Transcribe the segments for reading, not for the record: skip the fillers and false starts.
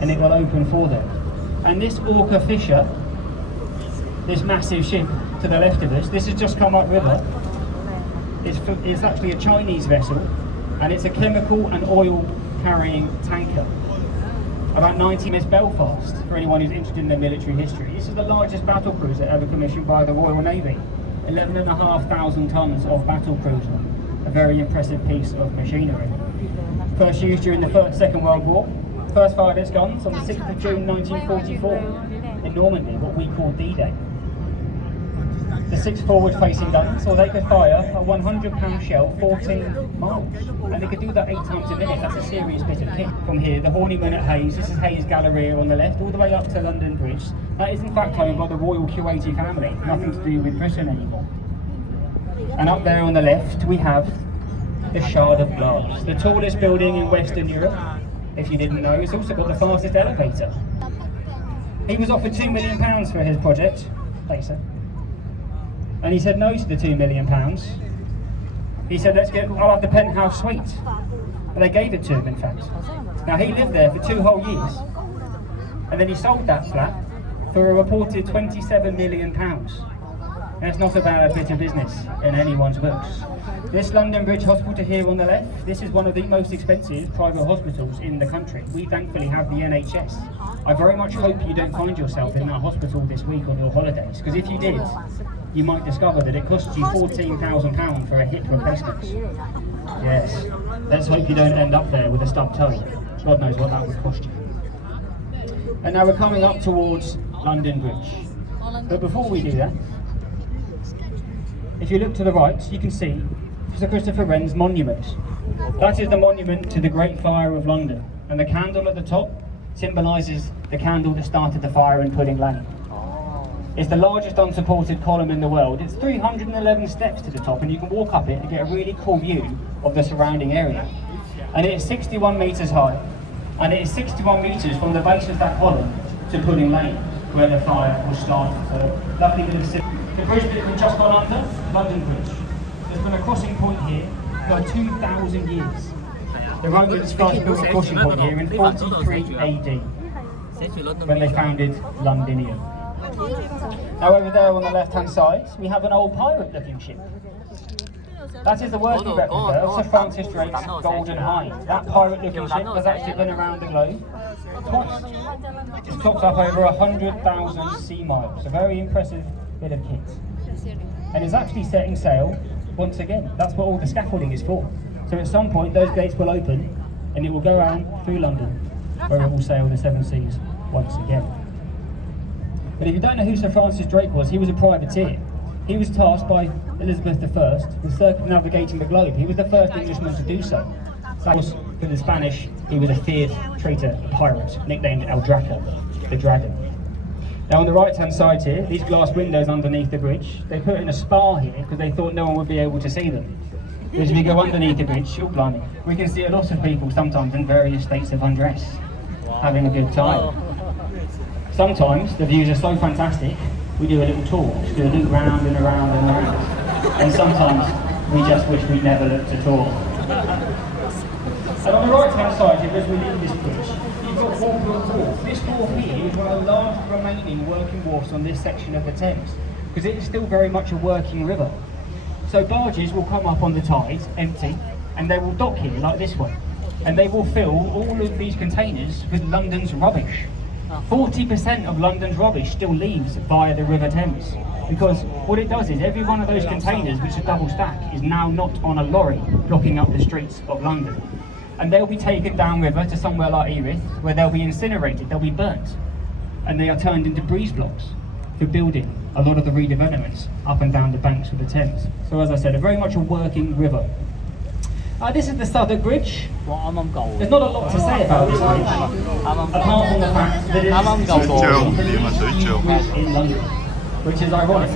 and it will open for them. And this Orca Fisher, this massive ship to the left of us, this has just come upriver. It's actually a Chinese vessel, and it's a chemical and oil carrying tanker. About 90 miles Belfast, for anyone who's interested in their military history. This is the largest battle cruiser ever commissioned by the Royal Navy. 11,500 tons of battle cruiser. A very impressive piece of machinery. First used during the Second World War. First fired its guns on the 6th of June 1944 in Normandy, what we call D-Day. The 6 forward-facing guns, or they could fire a 100-pound shell 14 miles, and they could do that 8 times a minute. That's a serious bit of kit. From here, the Horniman at Hayes, this is Hayes Galleria on the left, all the way up to London Bridge. That is in fact owned by the Royal Kuwaiti family, nothing to do with Britain anymore. And up there on the left, we have the Shard of Glass, the tallest building in Western Europe. If you didn't know, it's also got the fastest elevator. He was offered £2 million for his project, later. And he said no to the £2 million. He said, I'll have the penthouse suite. But they gave it to him, in fact. Now, he lived there for 2 whole years. And then he sold that flat for a reported £27 million. That's not a bad bit of business in anyone's books. This London Bridge Hospital here on the left, this is one of the most expensive private hospitals in the country. We thankfully have the NHS. I very much hope you don't find yourself in that hospital this week on your holidays, because if you did, you might discover that it costs you £14,000 for a hip replacement. Yes, let's hope you don't end up there with a stubbed toe. God knows what that would cost you. And now we're coming up towards London Bridge. But before we do that, if you look to the right, you can see Sir Christopher Wren's monument. That is the monument to the Great Fire of London. And the candle at the top symbolises the candle that started the fire in Pudding Lane. It's the largest unsupported column in the world. It's 311 steps to the top, and you can walk up it and get a really cool view of the surrounding area. And it is 61 metres high, and it is 61 metres from the base of that column to Pudding Lane, where the fire was started. So, lovely bit of city. The bridge that we've just gone under, London Bridge. There's been a crossing point here for 2,000 years. The Romans first built a crossing point here in 43 AD, when they founded Londinium. Now over there on the left-hand side, we have an old pirate-looking ship. That is the working replica of Sir Francis Drake's Golden Hind. That pirate-looking ship has actually been around the globe twice. It's clocked up over 100,000 sea miles. A very impressive bit of kit. And it's actually setting sail once again. That's what all the scaffolding is for. So at some point those gates will open and it will go around through London, where it will sail the 7 seas once again. But if you don't know who Sir Francis Drake was, he was a privateer. He was tasked by Elizabeth I with circumnavigating the globe. He was the first Englishman to do so. That was, for the Spanish, he was a feared traitor pirate, nicknamed El Draco, the dragon. Now on the right-hand side here, these glass windows underneath the bridge, they put in a spar here because they thought no one would be able to see them. Because if you go underneath the bridge, oh blimey, we can see a lot of people sometimes in various states of undress, having a good time. Sometimes the views are so fantastic, we do a little tour, just do a loop round and around and around. And sometimes we just wish we'd never looked at all. And on the right-hand side here, as we leave this bridge, you've got Walpole Wharf. This wharf here is one of the last remaining working wharfs on this section of the Thames, because it is still very much a working river. So barges will come up on the tide, empty, and they will dock here like this one. And they will fill all of these containers with London's rubbish. 40% of London's rubbish still leaves via the River Thames, because what it does is every one of those containers, which are double stack, is now not on a lorry blocking up the streets of London. And they'll be taken downriver to somewhere like Erith, where they'll be incinerated, they'll be burnt, and they are turned into breeze blocks for building a lot of the redevelopments up and down the banks of the Thames. So as I said, very much a working river. This is the Southwark Bridge. There's not a lot to say about this bridge, apart from the fact that it is in London, which is ironic,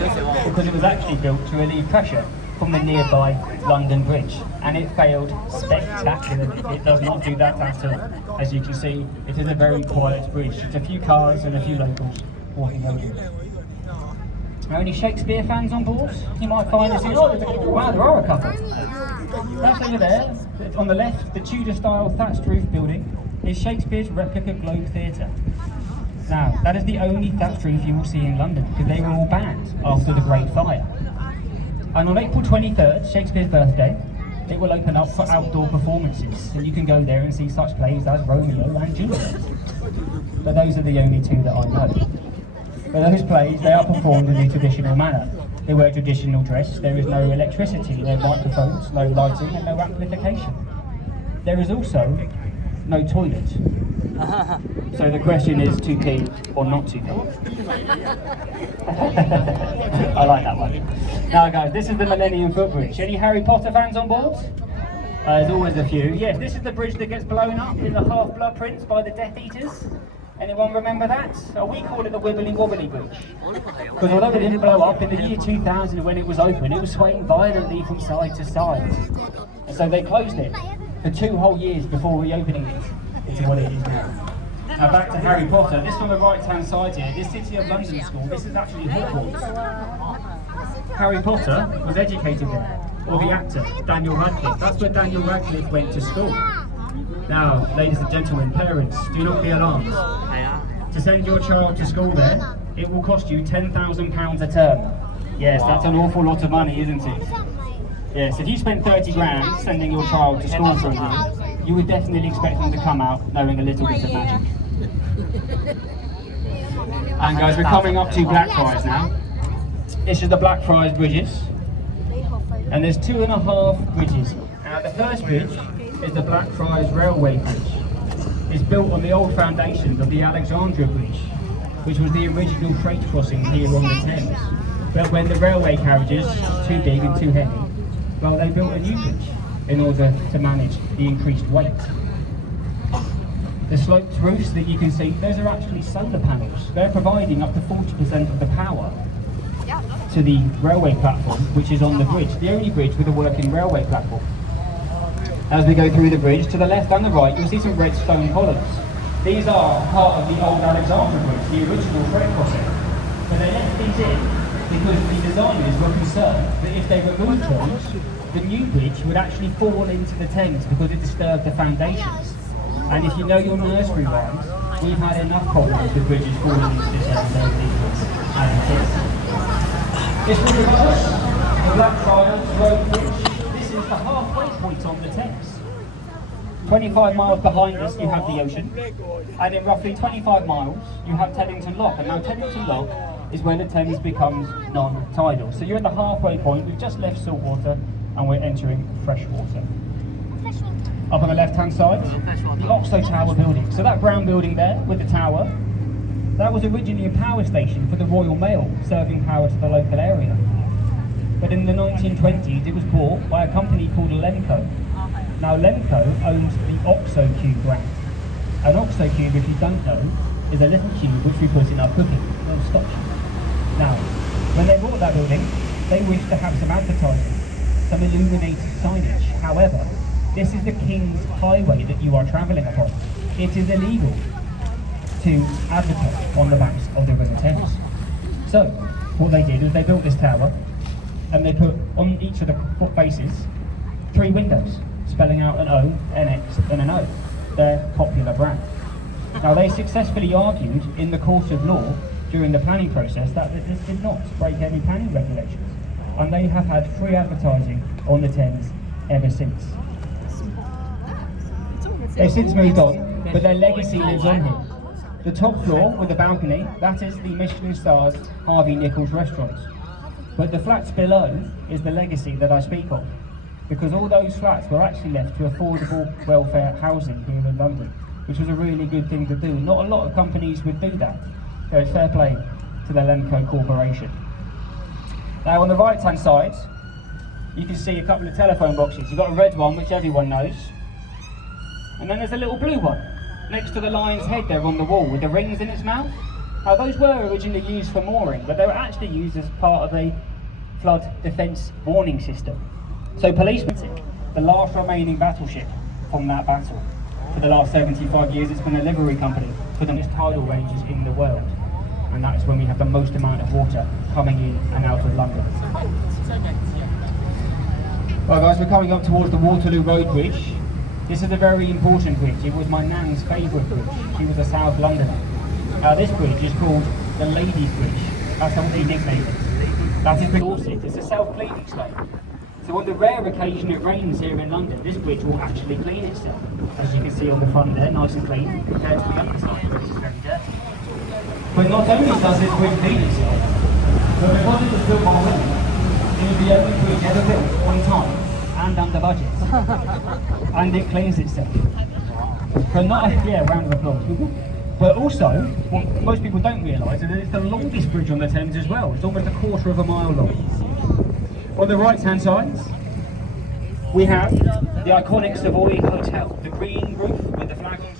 because it was actually built to relieve pressure from the nearby London Bridge, and it failed spectacularly. It does not do that at all. As you can see, it is a very quiet bridge. It's a few cars and a few locals walking over it. Are any Shakespeare fans on board? You might find this. Wow, there are a couple. That's over there, on the left, the Tudor-style thatched roof building. is Shakespeare's replica Globe Theatre. Now, that is the only thatched roof you will see in London, because they were all banned after the Great Fire. And on April 23rd, Shakespeare's birthday, it will open up for outdoor performances, and you can go there and see such plays as Romeo and Juliet. But those are the only two that I know. But those plays, they are performed in the traditional manner. They wear traditional dress, there is no electricity, no microphones, no lighting and no amplification. There is also no toilet. So the question is, to pee or not to pee? I like that one. Now guys, this is the Millennium Footbridge. Any Harry Potter fans on board? There's always a few. Yes, this is the bridge that gets blown up in the Half-Blood Prince by the Death Eaters. Anyone remember that? We call it the Wibbly Wobbly Bridge. Because although it didn't blow up, in the year 2000 when it was open, it was swaying violently from side to side. And so they closed it for 2 whole years before reopening it into what it is now. Now back to Harry Potter. This on the right-hand side here, this City of London school, this is actually Hogwarts. Harry Potter was educated there, or the actor, Daniel Radcliffe. That's where Daniel Radcliffe went to school. Now, ladies and gentlemen, parents, do not be alarmed. To send your child to school there, it will cost you £10,000 a term. Yes, that's an awful lot of money, isn't it? Yes, if you spent 30 grand sending your child to school for a year, you would definitely expect them to come out knowing a little bit of magic. And guys, we're coming up to Blackfriars now. This is the Blackfriars bridges. And there's 2.5 bridges. Now the first bridge is the Blackfriars Railway Bridge. It's built on the old foundations of the Alexandria Bridge, which was the original freight crossing here on the Thames. But when the railway carriages were too big and too heavy, well, they built a new bridge in order to manage the increased weight. The sloped roofs that you can see, those are actually solar panels. They're providing up to 40% of the power to the railway platform, which is on the bridge, the only bridge with a working railway platform. As we go through the bridge, to the left and the right, you'll see some red stone columns. These are part of the old Alexandria Bridge, the original freight crossing. But they left these in because the designers were concerned that if they removed those, the new bridge would actually fall into the Thames because it disturbed the foundations. And if you know your nursery rhymes, we've had enough problems with bridges falling into the Thames as it is. This will reverse the Blackfriars Road Bridge. This is the halfway point on the Thames. 25 miles behind us you have the ocean, and in roughly 25 miles you have Teddington Lock. And now Teddington Lock is where the Thames becomes non-tidal. So you're at the halfway point, we've just left saltwater and we're entering freshwater. Up on the left-hand side, the Oxo Tower building. So that brown building there with the tower, that was originally a power station for the Royal Mail, serving power to the local area. But in the 1920s, it was bought by a company called Lemco. Now Lemco owns the Oxo Cube brand. An Oxo Cube, if you don't know, is a little cube which we put in our cooking, a little Scotch. Now, when they bought that building, they wished to have some advertising, some illuminated signage. However, this is the King's Highway that you are travelling upon. It is illegal to advertise on the banks of the River Thames. So, what they did was they built this tower and they put on each of the faces 3 windows, spelling out an O, an X and an O, their popular brand. Now they successfully argued in the court of law during the planning process that this did not break any planning regulations, and they have had free advertising on the Thames ever since. They've since moved on, but their legacy lives on here. The top floor with the balcony, that is the Michelin-starred Harvey Nichols restaurant. But the flats below is the legacy that I speak of, because all those flats were actually left to affordable welfare housing here in London, which was a really good thing to do. Not a lot of companies would do that, so it's fair play to the Lemco Corporation. Now on the right hand side, you can see a couple of telephone boxes. You've got a red one, which everyone knows, and then there's a little blue one next to the lion's head there on the wall with the rings in its mouth. Now those were originally used for mooring, but they were actually used as part of a flood defence warning system. So policemen, the last remaining battleship from that battle. For the last 75 years it's been a livery company for the most tidal ranges in the world. And that is when we have the most amount of water coming in and out of London. Well guys, we're coming up towards the Waterloo Road Bridge. This is a very important bridge. It was my nan's favourite bridge. She was a South Londoner. This bridge is called the Ladies' Bridge. That's what they nicknamed it. That is because it's a self-cleaning slate. So on the rare occasion it rains here in London, this bridge will actually clean itself. As you can see on the front there, nice and clean, compared to the other side where it's very dirty. But not only does this bridge clean itself, but because it was built by women, it was the only bridge ever built on time and under budget. And it cleans itself. But not, yeah, round of applause. But also, what most people don't realise is that it's the longest bridge on the Thames as well. It's almost a quarter of a mile long. On the right-hand side, we have the iconic Savoy Hotel, the green roof with the flag on